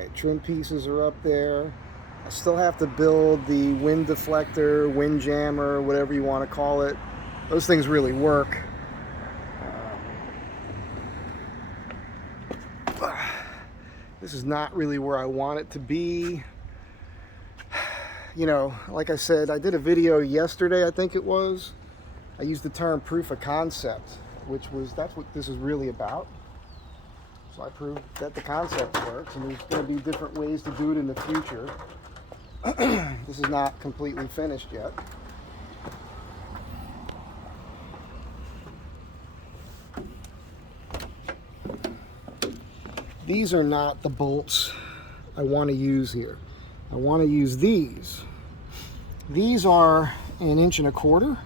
Alright, trim pieces are up there. I still have to build the wind deflector, wind jammer, whatever you want to call it. Those things really work. This is not really where I want it to be. You know, like I said, I did a video yesterday, I think it was. I used the term proof of concept, that's what this is really about. So I proved that the concept works, and there's going to be different ways to do it in the future. This is not completely finished yet. These are not the bolts I want to use here. I want to use these. These are 1.25 inches.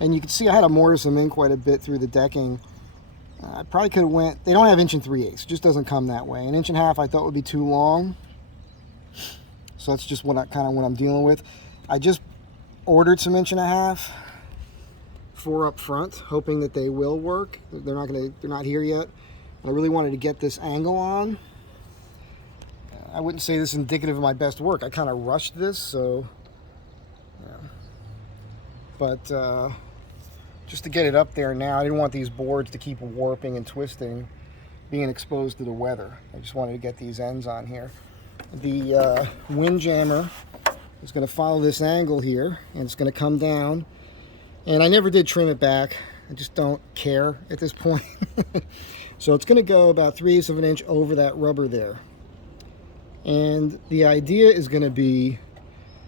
And you can see I had to mortise them in quite a bit through the decking. I probably could have went, they don't have 1 3/8, it just doesn't come that way. 1.5 inches I thought would be too long. So that's just what I'm dealing with. I just ordered some 1.5 inches for up front, hoping that they will work. They're not here yet. I really wanted to get this angle on. I wouldn't say this is indicative of my best work. I kind of rushed this, so yeah. But just to get it up there now, I didn't want these boards to keep warping and twisting, being exposed to the weather. I just wanted to get these ends on here. The wind jammer is going to follow this angle here, and it's going to come down. And I never did trim it back. I just don't care at this point. So it's going to go about 3/8 of an inch over that rubber there. And the idea is going to be,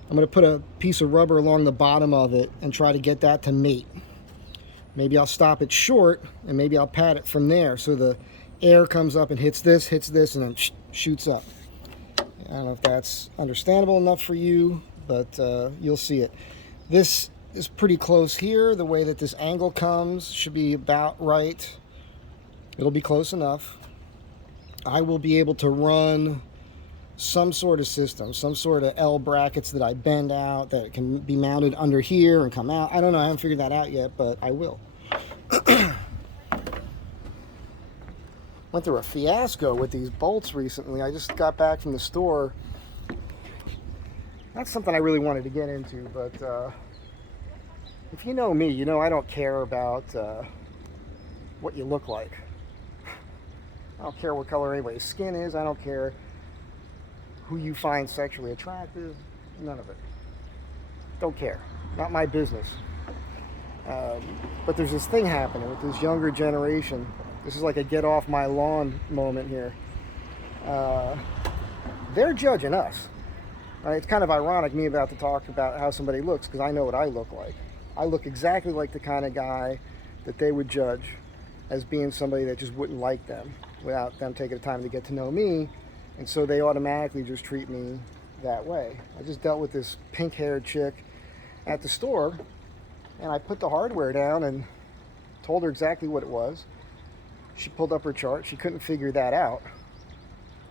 I'm going to put a piece of rubber along the bottom of it and try to get that to mate. Maybe I'll stop it short, and maybe I'll pat it from there so the air comes up and hits this, and then shoots up. I don't know if that's understandable enough for you, but you'll see it. This is pretty close here. The way that this angle comes should be about right. It'll be close enough. I will be able to run some sort of system, some sort of L brackets that I bend out that can be mounted under here and come out. I don't know, I haven't figured that out yet, but I will. Went through a fiasco with these bolts recently. I just got back from the store. That's something I really wanted to get into, but if you know me, you know I don't care about what you look like. I don't care what color anybody's skin is. I don't care who you find sexually attractive. None of it. Don't care. Not my business. But there's this thing happening with this younger generation. This is like a get off my lawn moment here. They're judging us. Right? It's kind of ironic me about to talk about how somebody looks, because I know what I look like. I look exactly like the kind of guy that they would judge as being somebody that just wouldn't like them without them taking the time to get to know me, and so they automatically just treat me that way. I just dealt with this pink-haired chick at the store, and I put the hardware down and told her exactly what it was. She pulled up her chart. She couldn't figure that out,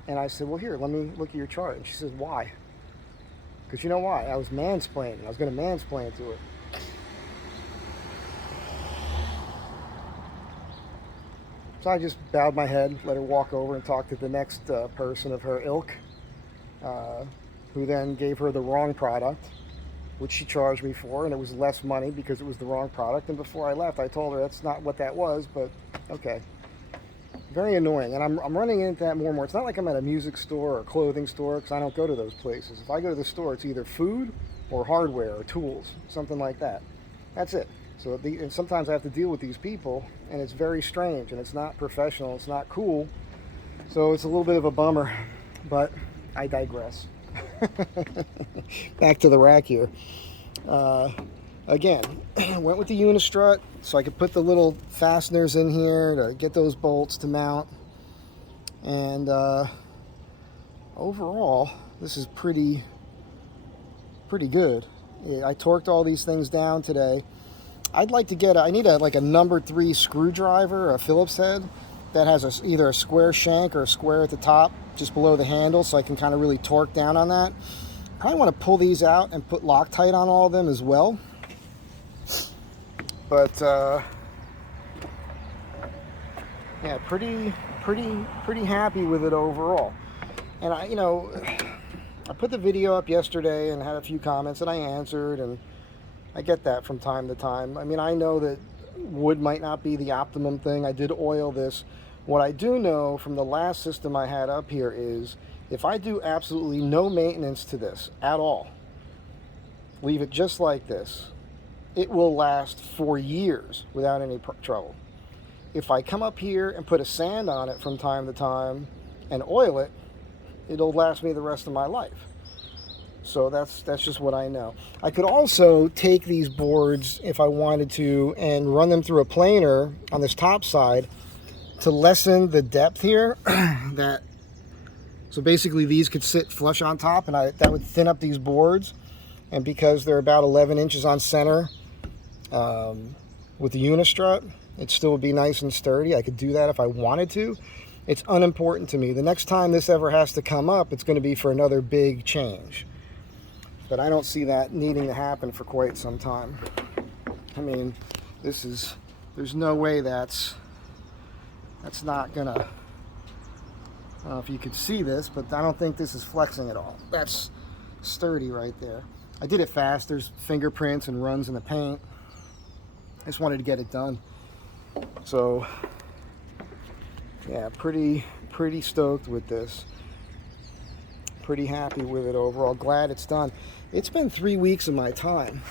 and I said, well, here, let me look at your chart. And she says, why? Because you know why? I was mansplaining. I was going to mansplain to her. So I just bowed my head, let her walk over and talk to the next person of her ilk, who then gave her the wrong product, which she charged me for, and it was less money because it was the wrong product. And before I left, I told her that's not what that was, but okay. Very annoying, and I'm running into that more and more. It's not like I'm at a music store or a clothing store, because I don't go to those places. If I go to the store, it's either food or hardware or tools, something like that. That's it. So and sometimes I have to deal with these people, and it's very strange, and it's not professional, it's not cool. So it's a little bit of a bummer, but I digress. Back to the rack here. Again, went with the Unistrut so I could put the little fasteners in here to get those bolts to mount. And overall, this is pretty good. I torqued all these things down today. I'd like to get, I need like a number 3 screwdriver, a Phillips head, that has either a square shank or a square at the top, just below the handle, so I can kind of really torque down on that. Probably want to pull these out and put Loctite on all of them as well. But, yeah, pretty pretty happy with it overall. And I put the video up yesterday and had a few comments that I answered, and I get that from time to time. I mean, I know that wood might not be the optimum thing. I did oil this. What I do know from the last system I had up here is if I do absolutely no maintenance to this at all, leave it just like this, it will last for years without any trouble. If I come up here and put a sand on it from time to time and oil it, it'll last me the rest of my life. So that's just what I know. I could also take these boards if I wanted to and run them through a planer on this top side to lessen the depth here. So basically these could sit flush on top, and that would thin up these boards. And because they're about 11 inches on center with the Unistrut, it still would be nice and sturdy. I could do that if I wanted to. It's unimportant to me. The next time this ever has to come up, it's going to be for another big change. But I don't see that needing to happen for quite some time. I mean, there's no way that's not gonna, I don't know if you could see this, but I don't think this is flexing at all. That's sturdy right there. I did it fast. There's fingerprints and runs in the paint. I just wanted to get it done. So yeah, pretty stoked with this. Pretty happy with it overall. Glad it's done. It's been 3 weeks of my time.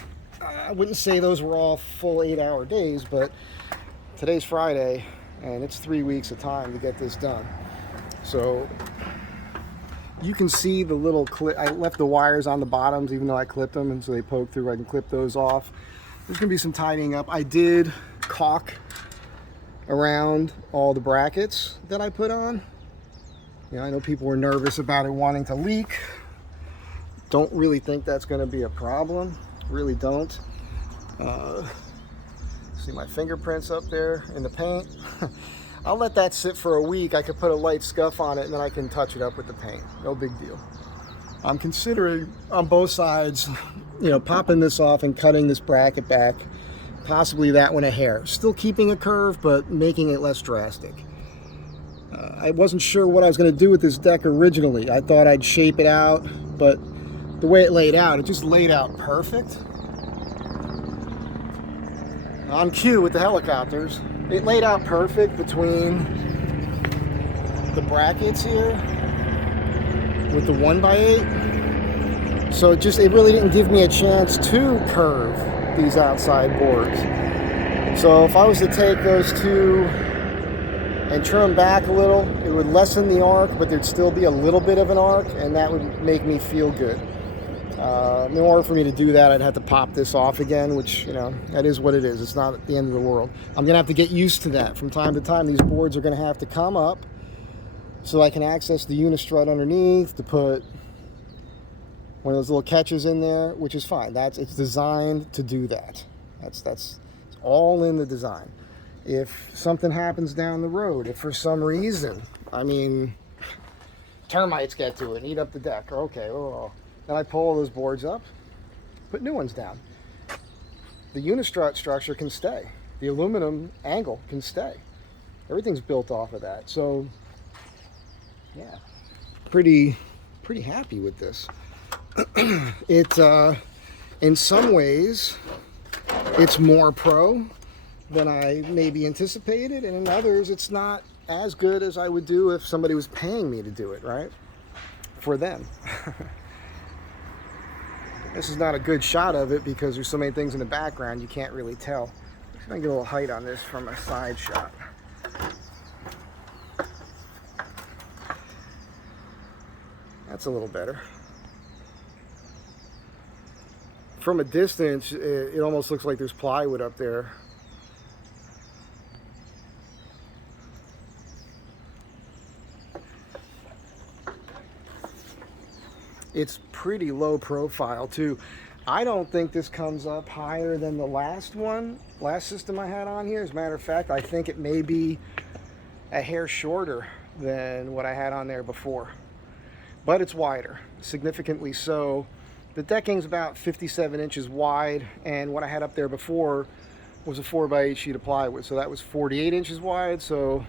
I wouldn't say those were all full 8-hour days, but today's Friday and it's 3 weeks of time to get this done. So you can see the little clip. I left the wires on the bottoms even though I clipped them, and so they poke through. I can clip those off. There's gonna be some tidying up. I did caulk around all the brackets that I put on. I know people were nervous about it wanting to leak. Don't really think that's going to be a problem. Really don't. See my fingerprints up there in the paint. I'll let that sit for a week. I could put a light scuff on it and then I can touch it up with the paint. No big deal. I'm considering on both sides, popping this off and cutting this bracket back. Possibly that one a hair. Still keeping a curve, but making it less drastic. I wasn't sure what I was going to do with this deck originally. I thought I'd shape it out, but the way it laid out, it just laid out perfect. On cue with the helicopters. It laid out perfect between the brackets here with the 1x8. So it really didn't give me a chance to curve these outside boards. So if I was to take those two and trim them back a little, it would lessen the arc, but there'd still be a little bit of an arc, and that would make me feel good. In order for me to do that, I'd have to pop this off again, which, that is what it is. It's not the end of the world. I'm going to have to get used to that. From time to time, these boards are going to have to come up so I can access the Unistrut underneath to put one of those little catches in there, which is fine. It's designed to do that. It's all in the design. If something happens down the road, if for some reason, termites get to it and eat up the deck, okay, then I pull all those boards up, put new ones down. The Unistrut structure can stay. The aluminum angle can stay. Everything's built off of that. So, yeah, pretty happy with this. In some ways, it's more pro than I maybe anticipated, and in others it's not as good as I would do if somebody was paying me to do it, right? For them. This is not a good shot of it because there's so many things in the background you can't really tell. I'm gonna get a little height on this from a side shot. That's a little better. From a distance, it almost looks like there's plywood up there. It's pretty low profile too. I don't think this comes up higher than the last system I had on here. As a matter of fact, I think it may be a hair shorter than what I had on there before. But it's wider, significantly so. The decking's about 57 inches wide, and what I had up there before was a 4x8 sheet of plywood, so that was 48 inches wide. So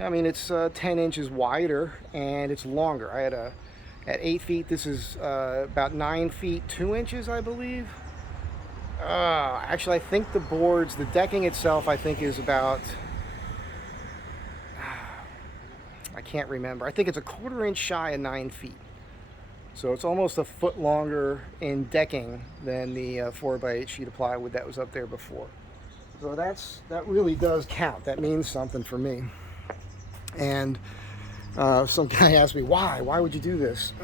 I mean, it's 10 inches wider and it's longer. I had a, at 8 feet, this is about 9 feet 2 inches, I believe. Actually, I think the boards, the decking itself, I think is about, I can't remember. I think it's a 1/4 inch shy of 9 feet. So it's almost a foot longer in decking than the 4x8 sheet of plywood that was up there before. So that really does count. That means something for me. And some guy asked me, why? Why would you do this?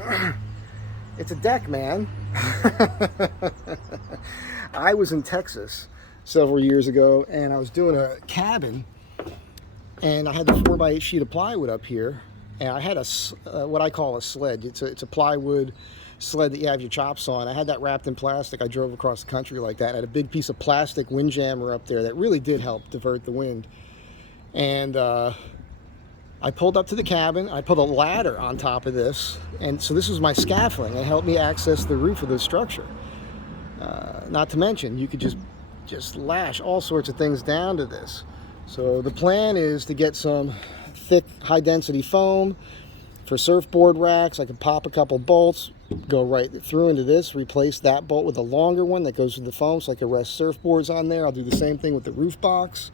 It's a deck, man. I was in Texas several years ago, and I was doing a cabin, and I had the 4x8 sheet of plywood up here, and I had a what I call a sled. It's a plywood sled that you have your chops on. I had that wrapped in plastic. I drove across the country like that. I had a big piece of plastic windjammer up there that really did help divert the wind. And I pulled up to the cabin. I put a ladder on top of this, and so this was my scaffolding. It helped me access the roof of the structure. Not to mention, you could just lash all sorts of things down to this. So the plan is to get some thick, high-density foam for surfboard racks. I can pop a couple bolts, go right through into this, replace that bolt with a longer one that goes with the foam so I can rest surfboards on there. I'll do the same thing with the roof box.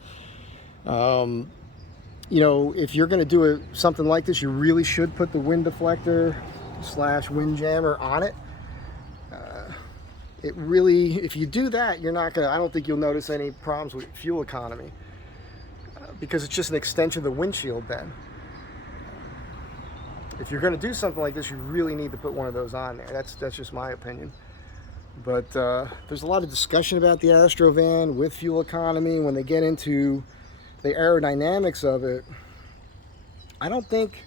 You know, if you're going to do something like this, you really should put the wind deflector / windjammer on it. It really, if you do that, you're not going to, I don't think you'll notice any problems with fuel economy because it's just an extension of the windshield then. If you're going to do something like this, you really need to put one of those on there. That's just my opinion. But there's a lot of discussion about the Astro van with fuel economy. When they get into the aerodynamics of it, I don't think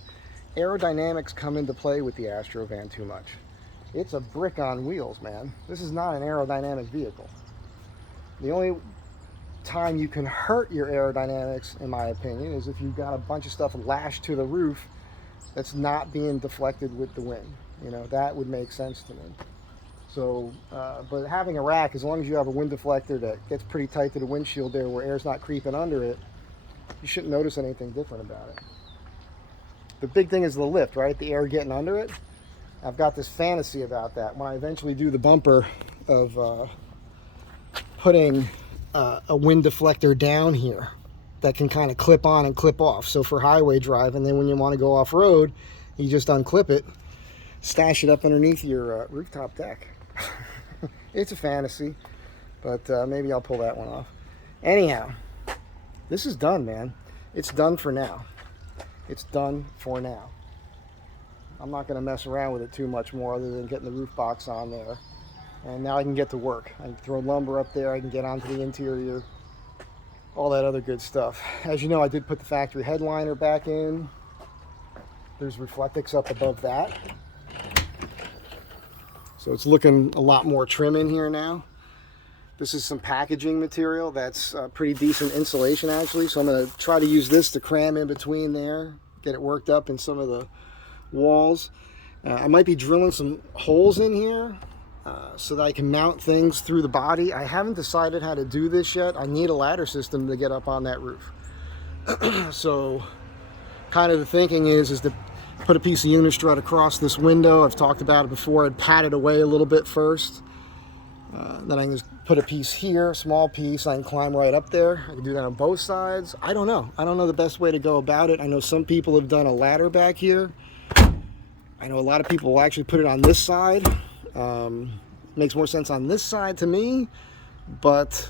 aerodynamics come into play with the Astro van too much. It's a brick on wheels, man. This is not an aerodynamic vehicle. The only time you can hurt your aerodynamics, in my opinion, is if you've got a bunch of stuff lashed to the roof that's not being deflected with the wind. You know, that would make sense to me. So, but having a rack, as long as you have a wind deflector that gets pretty tight to the windshield there where air's not creeping under it, you shouldn't notice anything different about it. The big thing is the lift, right? The air getting under it. I've got this fantasy about that. When I eventually do the bumper of putting a wind deflector down here that can kind of clip on and clip off. So for highway drive, and then when you want to go off-road, you just unclip it, stash it up underneath your rooftop deck. It's a fantasy, but maybe I'll pull that one off. Anyhow, this is done, man. It's done for now. It's done for now. I'm not going to mess around with it too much more other than getting the roof box on there. And now I can get to work. I can throw lumber up there. I can get onto the interior. All that other good stuff. As you know, I did put the factory headliner back in. There's Reflectix up above that. So it's looking a lot more trim in here now. This is some packaging material that's pretty decent insulation actually. So I'm going to try to use this to cram in between there. Get it worked up in some of the walls. I might be drilling some holes in here so that I can mount things through the body. I haven't decided how to do this yet. I need a ladder system to get up on that roof. So kind of the thinking is to put a piece of Unistrut across this window. I've talked about it before. I'd pat it away a little bit first. Then I can just put a piece here, a small piece. I can climb right up there. I can do that on both sides. I don't know. I don't know the best way to go about it. I know some people have done a ladder back here. I know a lot of people will actually put it on this side. Makes more sense on this side to me, but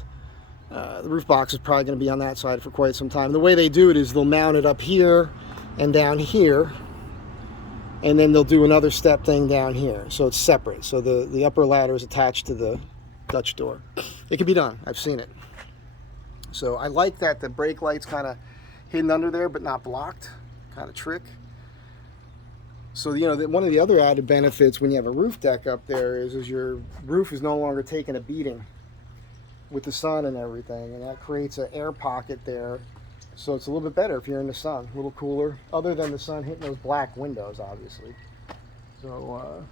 the roof box is probably going to be on that side for quite some time. The way they do it is they'll mount it up here and down here, and then they'll do another step thing down here. So it's separate. So the upper ladder is attached to the Dutch door. It can be done. I've seen it. So I like that the brake light's kind of hidden under there but not blocked. Kind of trick. So, you know, one of the other added benefits when you have a roof deck up there is your roof is no longer taking a beating with the sun and everything, and that creates an air pocket there. So it's a little bit better if you're in the sun, a little cooler, other than the sun hitting those black windows, obviously. So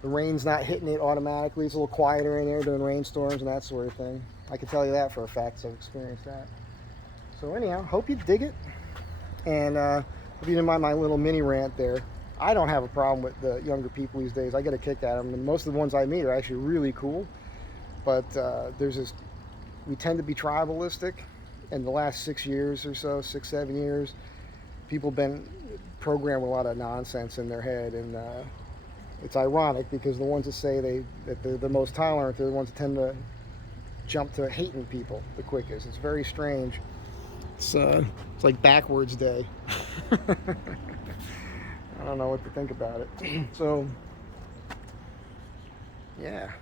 the rain's not hitting it automatically. It's a little quieter in there during rainstorms and that sort of thing. I can tell you that for a fact, so I've experienced that. So anyhow, hope you dig it. And if you didn't mind my little mini rant there, I don't have a problem with the younger people these days. I get a kick out of them, and most of the ones I meet are actually really cool. But we tend to be tribalistic. In the last 6 years or so, 6, 7 years, people have been programmed with a lot of nonsense in their head, and it's ironic because the ones that say that they're the most tolerant, they're the ones that tend to jump to hating people the quickest. It's very strange. It's like backwards day. I don't know what to think about it. So, yeah,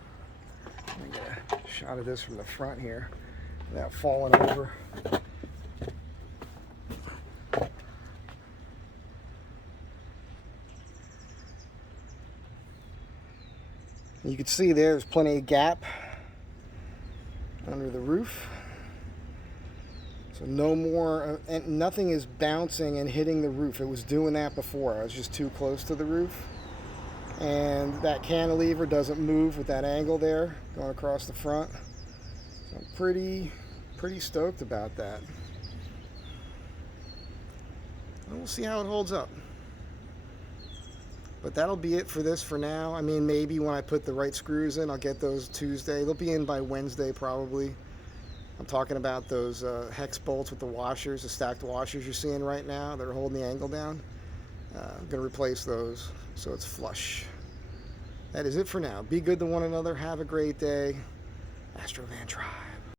let me get a shot of this from the front here without falling over. You can see there's plenty of gap under the roof. So no more, and nothing is bouncing and hitting the roof. It was doing that before. I was just too close to the roof. And that cantilever doesn't move with that angle there going across the front. So I'm pretty stoked about that. And we'll see how it holds up. But that'll be it for this for now. I mean, maybe when I put the right screws in, I'll get those Tuesday. They'll be in by Wednesday probably. I'm talking about those hex bolts with the washers, the stacked washers you're seeing right now that are holding the angle down. I'm going to replace those so it's flush. That is it for now. Be good to one another. Have a great day. Astro Van Try.